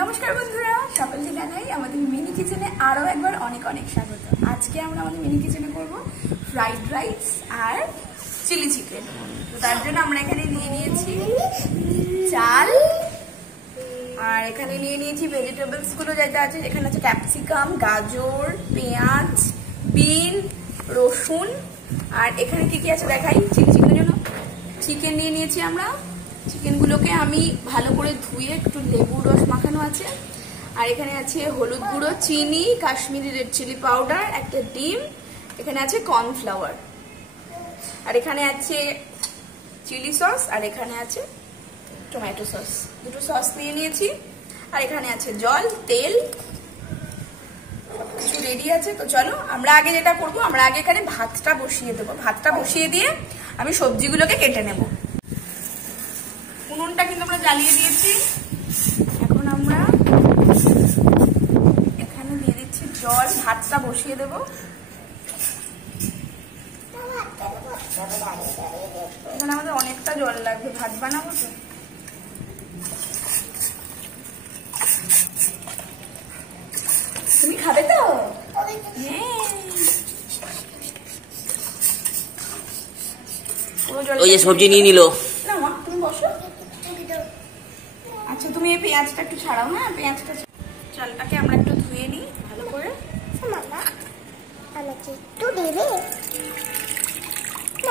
নমস্কার বন্ধুরা, সকলকে জানাই আমাদের মিনি কিচেনে আরো একবার অনেক অনেক স্বাগত। আজকে আমরা আমাদের মিনি কিচেনে করব ফ্রাইড রাইস আর চিলি চিকেন। তো তার জন্য আমরা এখানে নিয়ে নিয়েছি চাল, আর এখানে নিয়ে নিয়েছি ভেজিটেবলস গুলো যেটা আছে। এখানে আছে ক্যাপসিকাম, গাজর, পেঁয়াজ, বিন, রসুন, আর এখানে কি কি আছে দেখাই। চিলি চিকেনের জন্য চিকেন নিয়ে নিয়েছি আমরা। চিকেনগুলোকে আমি ভালো করে ধুয়ে একটু লেবুর রস মাখানো আছে। আর এখানে আছে হলুদ গুঁড়ো, চিনি, কাশ্মীরি রেড চিলি পাউডার, একটা ডিম, এখানে আছে কর্নফ্লাওয়ার, আর এখানে আছে চিলি সস, আর এখানে আছে টমেটো সস। দুটো সস নিয়ে নিয়েছি। আর এখানে আছে জল, তেল, কিছু রেডি আছে। তো চলো আমরা আগে যেটা করবো, আমরা আগে এখানে ভাতটা বসিয়ে দেবো। ভাতটা বসিয়ে দিয়ে আমি সবজিগুলোকে কেটে নেবো। উনুনটা কিন্তু আমরা জ্বালিয়ে দিয়েছি। এখন আমরা এখানে দিয়ে দিচ্ছি জল, ভাতটা বসিয়ে দেবো। এখানে আমাদের অনেকটা জল লাগবে, ভাত বানাবো তো। তুমি খাবে তো? ওই যে সবজি নিয়ে নিল। না মা, তুমি বসো। আচ্ছা, তুমি এই পেঁয়াজটা একটু ছাড়াও। হ্যাঁ, পেঁয়াজটা। চালটাকে আমরা একটু ধুয়ে নিই ভালো করে। মামা আমাকে একটু দেবে?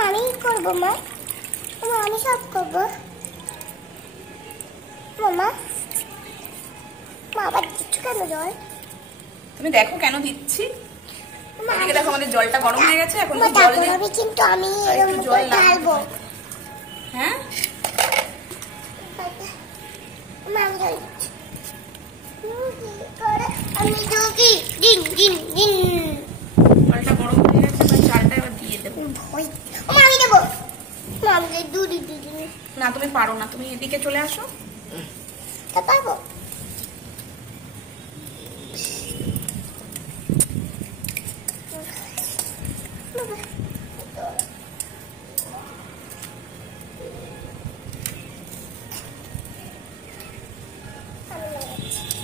আমি করবো মা, আমি সব করবো। মামা আবার দিচ্ছ কেন জল? তুমি দেখো কেন দিচ্ছি। এদিকে দেখো আমাদের জলটা গরম হয়ে গেছে। এখন জল দিই, কিন্তু আমি এরকম করে ঢালবো। হ্যাঁ, আমি জল দিচ্ছি। আমি যোগী দিন দিন দিন। জলটা গরম হয়ে গেছে, এবার চালটা এবার দিয়ে দেবো। আমি দেবো। আমাকে দুধ দিদি। না, তুমি পারো না, তুমি এদিকে চলে আসো। পারবো।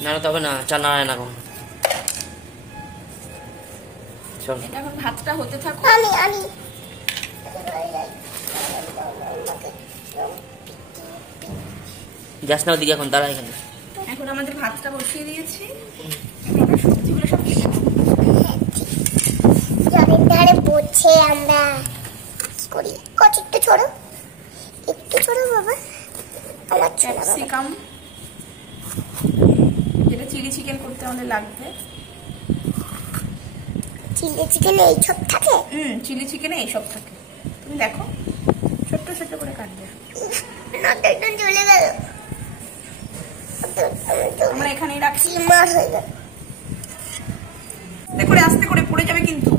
না তবে না, চাল না না এখন। চল, এটা এখন ভাতটা হতে থাকো। আমি যাস না ওদিকে এখন, দাঁড়া এখানে। এখন আমাদের ভাতটা বসিয়ে দিয়েছি। আমরা সবজিগুলো সব কেটে নেবো। জলের ধারে বসে আমরা করি। একটু ছোড়ো, একটু ছোড়ো বাবা। আমার ক্যাপসিকাম, যেটা চিলি চিকেন করতে আমাদের লাগবে। চিলি চিকেনে এই সব থাকে? চিলি চিকেনে এইসব থাকে। তুমি দেখো, ছোট্ট ছোট্ট করে কাটবে। চলে গেল। আমরা এখানেই রাখছি। মার হয়ে গেল। আস্তে করে পড়ে যাবে কিন্তু।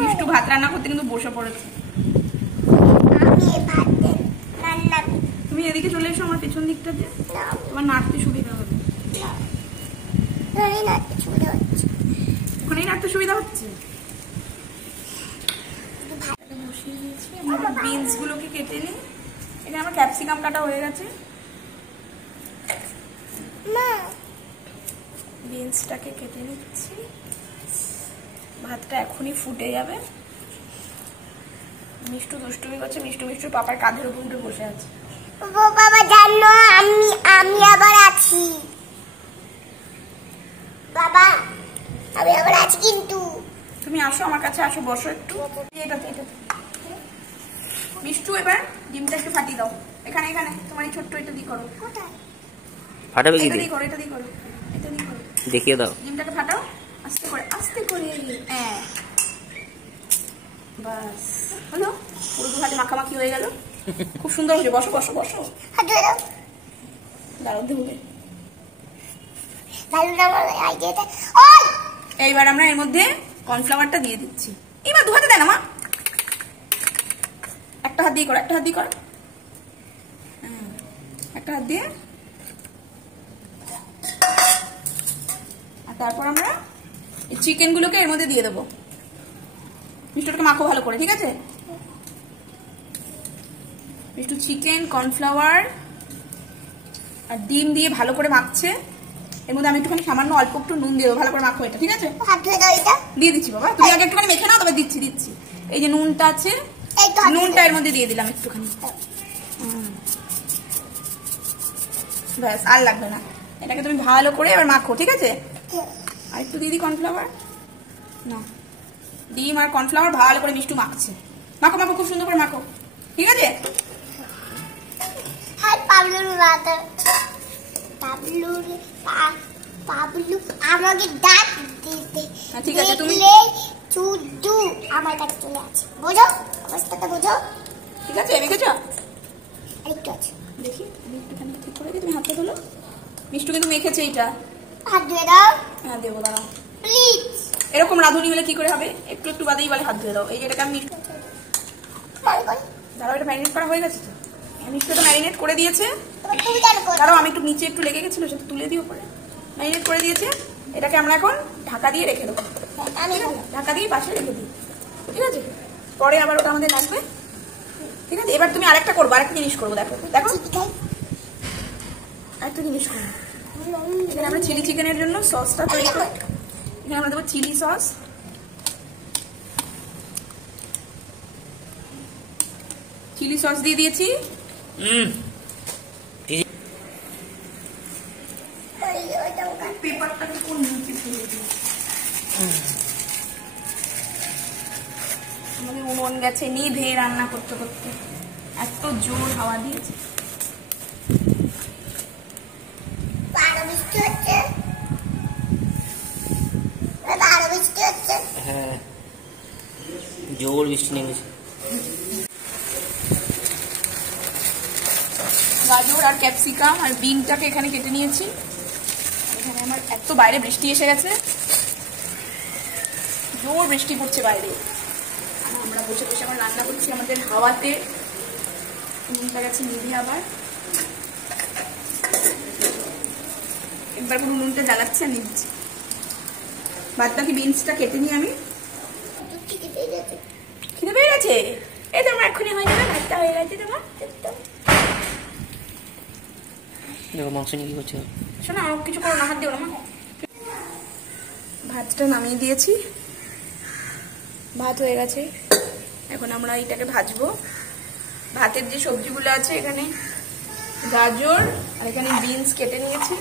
মিষ্টু ভাত রান্না করতে কিন্তু বসে পড়েছে। তুমি এদিকে চলে এসো আমার পেছন দিকটা দিয়ে, তোমার নাড়তে সুবিধা হবে। ওখানেই নাড়তে সুবিধা হচ্ছে। বসিয়ে দিয়েছি। আমরা বিনস গুলোকে কেটে নিই। এখানে আমার ক্যাপসিকাম কাটা হয়ে গেছে। বিনসটাকে কেটে নিচ্ছি। ভাতটা এখনই ফুটে যাবে। মিষ্টু দুষ্টুমি করছে। মিষ্টুর পাপার কাঁধের উপর উঠে বসে আছে। বাবা জানো আমি আবার আছি। বাবা আমি আবার আছি কিন্তু। তুমি আসো আমার কাছে, আসো, বসো একটু। এটাতে মিষ্টু এবার ডিমটা একটু ফাটিয়ে দাও। এখানে তোমার এই ছোট্ট এটা দিয়ে করো। ফাটাবে কি? এটা দিয়ে করো, এটা দিয়ে করো, এটা দিয়ে করো। দেখিয়ে দাও। ডিমটাকে ফাটাও আস্তে করে, আস্তে করে। হ্যাঁ, বাস হলো। পুরো দুহাতে মাখামাখি হয়ে গেল। খুব সুন্দর হয়েছে। বসো বসো বসো। দাঁড়াও দেবে। এইবার আমরা এর মধ্যে কর্নফ্লাওয়ারটা দিয়ে দিচ্ছি। এবার দু হাতে দেয় না মা, একটা হাত দিয়ে করো, একটা হাত দিয়ে করো। একটা হাত দিয়ে। আর তারপর আমরা এই চিকেন গুলোকে এর মধ্যে দিয়ে দেবো। মিষ্টুটাকে মাখো ভালো করে, ঠিক আছে? একটু চিকেন, কর্নফ্লাওয়ার আর ডিম দিয়ে ভালো করে মাখছে। এর মধ্যে আমি একটুখানি সামান্য অল্প একটু নুন দিয়ে দেবো, ভালো করে মাখো এটা, ঠিক আছে? দিয়ে দিচ্ছি বাবা, তুমি আগে একটুখানি মেখে নাও, তবে দিচ্ছি। এই যে নুনটা আছে, নুনটা এর মধ্যে দিয়ে দিলাম একটুখানি, ব্যাস, আর লাগবে না। এটাকে তুমি ভালো করে এবার মাখো, ঠিক আছে? আর একটু দিয়ে দিই কর্নফ্লাওয়ার। না, ডিম আর কর্নফ্লাওয়ার ভালো করে মিষ্টু মাখছে। মাখো মাখো, খুব সুন্দর করে মাখো, ঠিক আছে? আমাকে ডাক দিতে, ঠিক আছে, তুমি শুধু আমার কাছে চলে আছে, বোঝো অবস্থাটা, বোঝো, ঠিক আছে? দেখেছো? একটু আছে, দেখি আমি একটুখানি ঠিক করে দিই, তুমি হাতটা ধরো। মিষ্টু কিন্তু মেখেছে এইটা। হাত ধুয়ে দাও। হ্যাঁ দেবো, দাঁড়াও। প্লিজ। এরকম রাঁধুনি হলে কি করে হবে? একটু একটু বাদেই বলে হাত ধুয়ে দাও। এই যে এটাকে আমি দাঁড়াও, এটা ম্যারিনেট করা হয়ে গেছে তো। মিষ্টু তো ম্যারিনেট করে দিয়েছে। দাঁড়াও, আমি একটু নিচে একটু লেগে গেছিল, সেটা তুলে দিও পরে। ম্যারিনেট করে দিয়েছে, এটাকে আমরা এখন ঢাকা দিয়ে রেখে দেবো। ঢাকা দিয়ে পাশে রেখে দিই, ঠিক আছে? পরে আবার ওটা আমাদের লাগবে, ঠিক আছে? এবার তুমি আরেকটা করবো, আরেকটা জিনিস করবো, দেখো দেখো, আরেকটা জিনিস করবো। এখানে আমরা চিলি চিকেনের জন্য সসটা তৈরি করবো। এখানে আমরা দেবো চিলি সস, চিলি সস দিয়ে দিয়েছি। পেপারটাকে কোন নিচে ফেলে দিই। আমাদের উনুন গেছে নিভে, রান্না করতে করতে এত জোর হাওয়া দিয়েছে। হ্যাঁ, জোর বৃষ্টি নেমেছে। গাজর আর ক্যাপসিকাম আর বিনটাকে এখানে কেটে নিয়েছি। এখানে আমার এত বাইরে বৃষ্টি এসে গেছে, জোর বৃষ্টি পড়ছে বাইরে। আমরা বসে বসে আমার রান্না করছি আমাদের হাওয়াতে। নুনটা গেছে নিভে, আবার একবার করে নুনটা জ্বালাচ্ছি আর নিচ্ছি। বাদ বাকি বিনসটা কেটে নিই আমি। খিদে পেয়ে গেছে? এই তো আমার এক্ষুনি হয়ে যাবে, ভাতটা হয়ে গেছে তোমার। দেখো মাংস নিয়ে কি করছে। শোনো, আমার কিছু করো না, হাত দিও না মা। ভাতটা নামিয়ে দিয়েছি, ভাত হয়ে গেছে। এখন আমরা এটাকে ভাজবো। ভাতের যে সবজিগুলো আছে, এখানে গাজর আর এখানে বিনস কেটে নিয়েছি,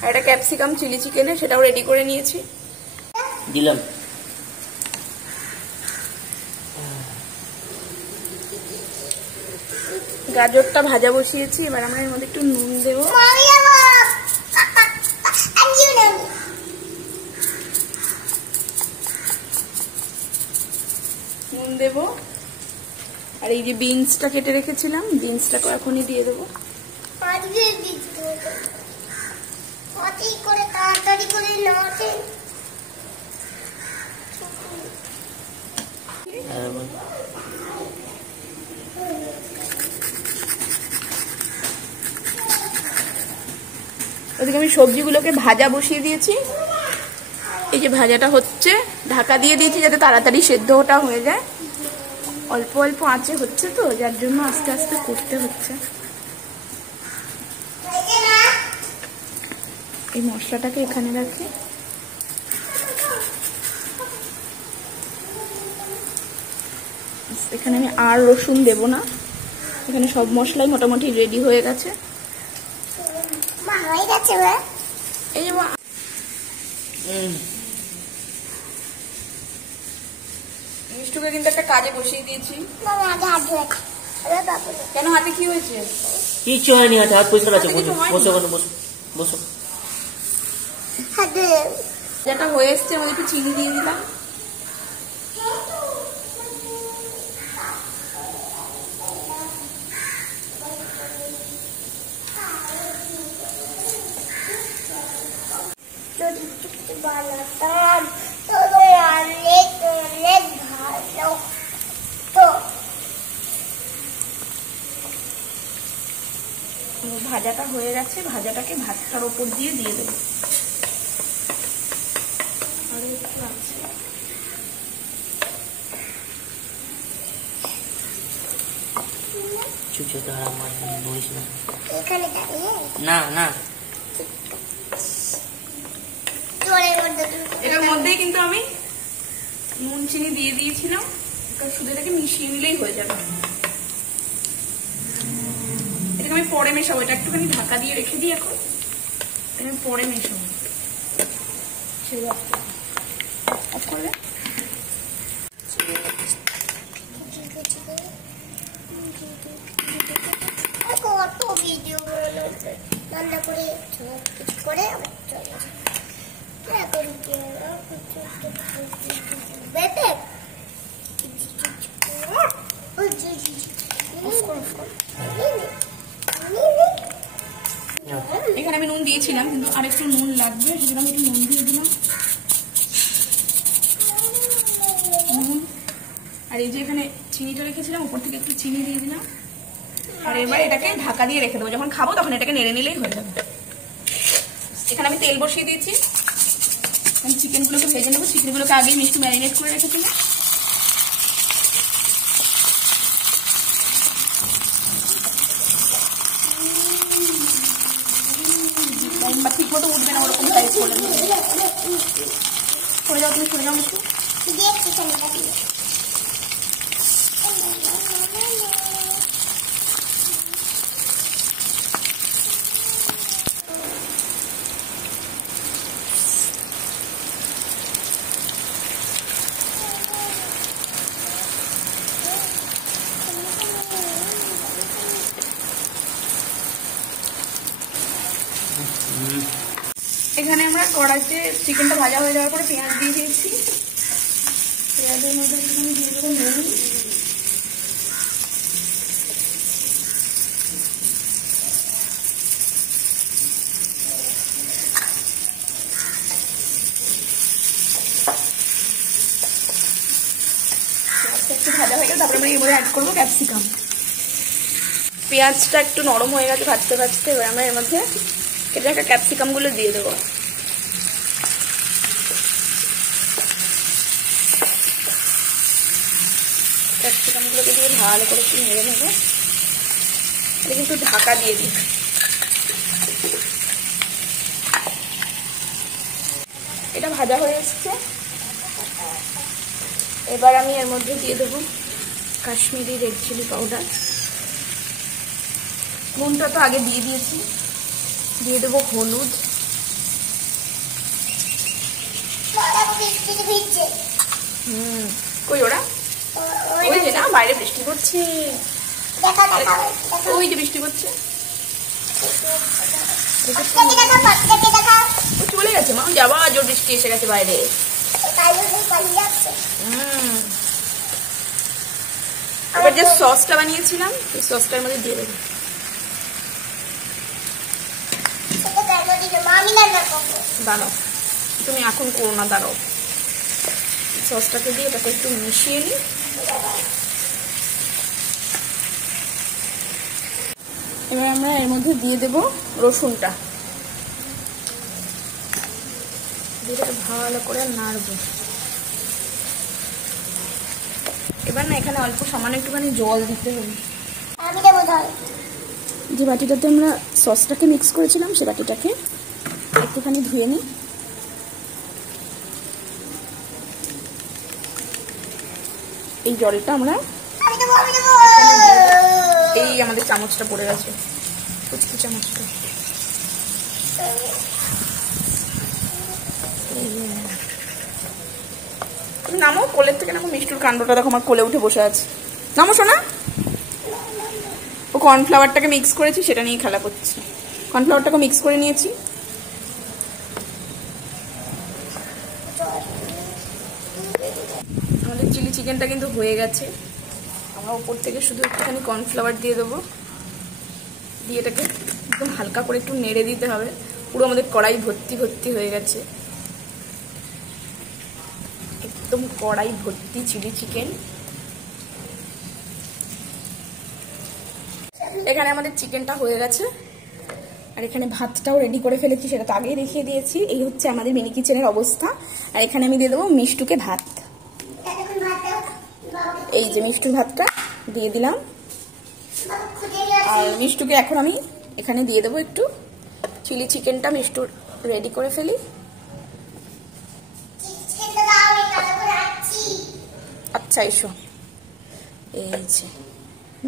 আর এটা ক্যাপসিকাম চিলি চিকেনে, সেটাও রেডি করে নিয়েছি, দিলাম। গাজরটা ভাজা বসিয়েছি। এবার আমরা এর মধ্যে একটু নুন দেবো, নুন দেবো। আর এই যে বিনসটা কেটে রেখেছিলাম, বিনসটাকে এখনই দিয়ে দেবো। তাড়াতাড়ি করে নাড়তে। ওদিকে আমি সবজিগুলোকে ভাজা বসিয়ে দিয়েছি। এই যে ভাজাটা হচ্ছে, ঢাকা দিয়ে দিয়েছি যাতে তাড়াতাড়ি সেদ্ধটা হয়ে যায়। অল্প অল্প আঁচে হচ্ছে তো, যার জন্য আস্তে আস্তে করতে হচ্ছে। এই মশলাটাকে এখানে রাখি। এখানে আমি আর রসুন দেব না, এখানে সব মশলাই মোটামুটি রেডি হয়ে গেছে। এই যে মিষ্টুকে কিন্তু একটা কাজে বসিয়ে দিয়েছি। কেন, হাতে কি হয়েছে? কিচ্ছু হয়নি, হাতে হাত পরিষ্কার আছে। বসো বসো বসো বসো। যেটা হয়ে এসছে, আমি একটু চিনি দিয়ে দিলাম। যদি কিছু বানাতাম তবে অনেক অনেক ভালো তো। ভাজাটা হয়ে গেছে, ভাজাটাকে ভাতটার ওপর দিয়ে দেবো। আর একটু আছে, চুচে ধরা মাছ বলিস না। এখানে দাঁড়িয়ে না না, এটার মধ্যেই কিন্তু আমি নুন চিনি দিয়ে দিয়েছিলাম, শুধু এটাকে মিশিয়ে নিলেই হয়ে যাবে। এটাকে আমি পরে মেশাবো, এটা একটুখানি ঢাকা দিয়ে রেখে দিই এখন, আমি পরে মেশাবো। অফ করবে। কত ভিডিও রান্না করে কিছু করে আমার চলে যায়। এখানে আমি নুন দিয়েছিলাম, কিন্তু আরেকটু নুন লাগবে, সেজন্য আমি একটু নুন দিয়ে দিলাম। আর এই যে এখানে চিনিটা রেখেছিলাম, উপর থেকে একটু চিনি দিয়ে দিলাম। আর এবার এটাকে ঢাকা দিয়ে রেখে দেবো, যখন খাবো তখন এটাকে নেড়ে নিলেই হয়ে যাবে। এখানে আমি তেল বসিয়ে দিয়েছি, আমি চিকেনগুলোকে ভেজে নেবো। চিকেনগুলোকে আগেই মিষ্টি ম্যারিনেট করে রেখেছিলাম। ঠিক মতো উঠবে না, ওরকম সাইজ করে সরে যাও, তুমি সরে যাও একটু। এখানে আমরা কড়াইতে চিকেনটা ভাজা হয়ে যাওয়ার পরে পেঁয়াজ দিয়ে দিয়েছি। পেঁয়াজের মধ্যে একটুখানি দিয়ে দেবো নুন, একটু ভাজা হয়ে গেলে তারপরে আমরা এর মধ্যে অ্যাড করবো ক্যাপসিকাম। পেঁয়াজটা একটু নরম হয়ে গেছে ভাজতে ভাজতে, এবার আমরা এর মধ্যে কেটে রাখা ক্যাপসিকামগুলো দিয়ে দেবো। ক্যাপসিকামগুলোকে দিয়ে ভালো করে একটু নেড়ে নেবো। এটা কিন্তু ঢাকা দিয়ে দিই। এটা ভাজা হয়ে এসছে, এবার আমি এর মধ্যে দিয়ে দেবো কাশ্মীরি রেড চিলি পাউডার। নুনটা তো আগে দিয়ে দিয়েছি। দিয়ে দেবো হলুদ, কই ওরা? ওই যে না, বাইরে বৃষ্টি পড়ছে, ওই যে বৃষ্টি পড়ছে। চলে গেছে মা, যাবা, জোর বৃষ্টি এসে গেছে বাইরে। এবার যে সসটা বানিয়েছিলাম, এই সসটার মধ্যে দিয়ে দেবো। দাঁড়াও, তুমি এখন করো না, দাঁড়াও। সসটাকে দিয়ে এটাকে একটু মিশিয়ে নিই। এবার আমরা এর মধ্যে দিয়ে দেব রসুনটা, দিয়ে ভালো করে নাড়বো। এবার না এখানে অল্প সামান্য একটুখানি জল দিতে হবে। যে বাটিটাতে আমরা সসটাকে মিক্স করেছিলাম, সে বাটিটাকে একটুখানি ধুয়ে নিই। এই জলটা আমরা, এই আমাদের চামচটা পড়ে গেছে, কুচকি চামচটা, তুমি নামো কোলের থেকে, নামো। মিষ্টির কাণ্ডটা দেখো আমার কোলে উঠে বসে আছে, নামো শোনা। ও কর্নফ্লাওয়ারটাকে মিক্স করেছি, সেটা নিয়ে খেলা করছি। কর্নফ্লাওয়ারটাকে মিক্স করে নিয়েছি। আমাদের চিলি চিকেনটা কিন্তু হয়ে গেছে। আমরা উপর থেকে শুধু একটুখানি কর্নফ্লাওয়ার দিয়ে দেবো, দিয়ে এটাকে একদম হালকা করে একটু নেড়ে দিতে হবে। পুরো আমাদের কড়াই ভর্তি ভর্তি হয়ে গেছে, একদম কড়াই ভর্তি চিলি চিকেন। এখানে আমাদের চিকেনটা হয়ে গেছে। আর এখানে ভাতটাও রেডি করে ফেলেছি, সেটা তো আগেই দেখিয়ে দিয়েছি। এই হচ্ছে আমাদের মিনি কিচেনের অবস্থা। আর এখানে আমি দিয়ে দেবো মিষ্টুকে ভাত। এই যে মিষ্টুর ভাতটা দিয়ে দিলাম। আর মিষ্টুকে এখন আমি এখানে দিয়ে দেবো একটু চিলি চিকেনটা মিষ্টুর রেডি করে ফেলি। আচ্ছা এসো, এই যে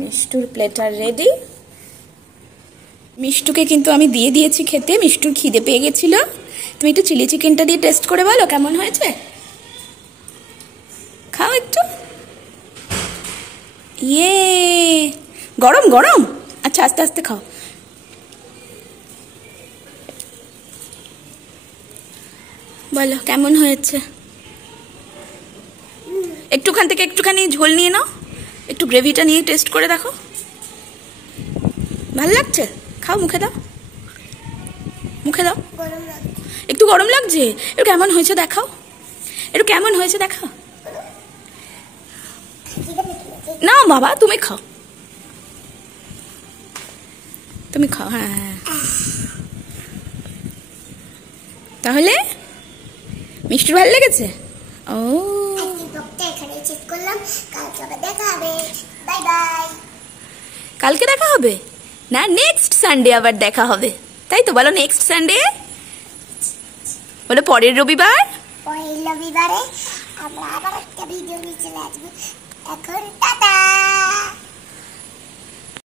মিষ্টুর প্লেটার রেডি। মিষ্টুকে কিন্তু আমি দিয়ে দিয়েছি খেতে, মিষ্টুর খিদে পেয়ে গেছিল। তুমি একটু চিলি চিকেনটা দিয়ে টেস্ট করে বলো কেমন হয়েছে। খাও একটু। ইয়ে গরম গরম, আচ্ছা আস্তে আস্তে খাও। বলো কেমন হয়েছে। একটুখান থেকে একটুখানি ঝোল নিয়ে নাও, একটু গ্রেভিটা নিয়ে টেস্ট করে দেখো। ভালো লাগছে? খাও, মুখে দাও, মুখে দাও। একটু গরম লাগছে? একটু কেমন হয়েছে দেখাও, একটু কেমন হয়েছে দেখাও। না বাবা তুমি খাও, তুমি খাও। হ্যাঁ হ্যাঁ, তাহলে মিষ্টির ভালো লেগেছে? ও কালকে দেখা হবে না, নেক্সট সানডে আবার দেখা হবে, তাই তো? বলো নেক্সট সানডে, বলো পরের রবিবার। পরের রবিবারে আমরা আবার একটা ভিডিও নিয়ে চলে আসবো। এখন টাটা।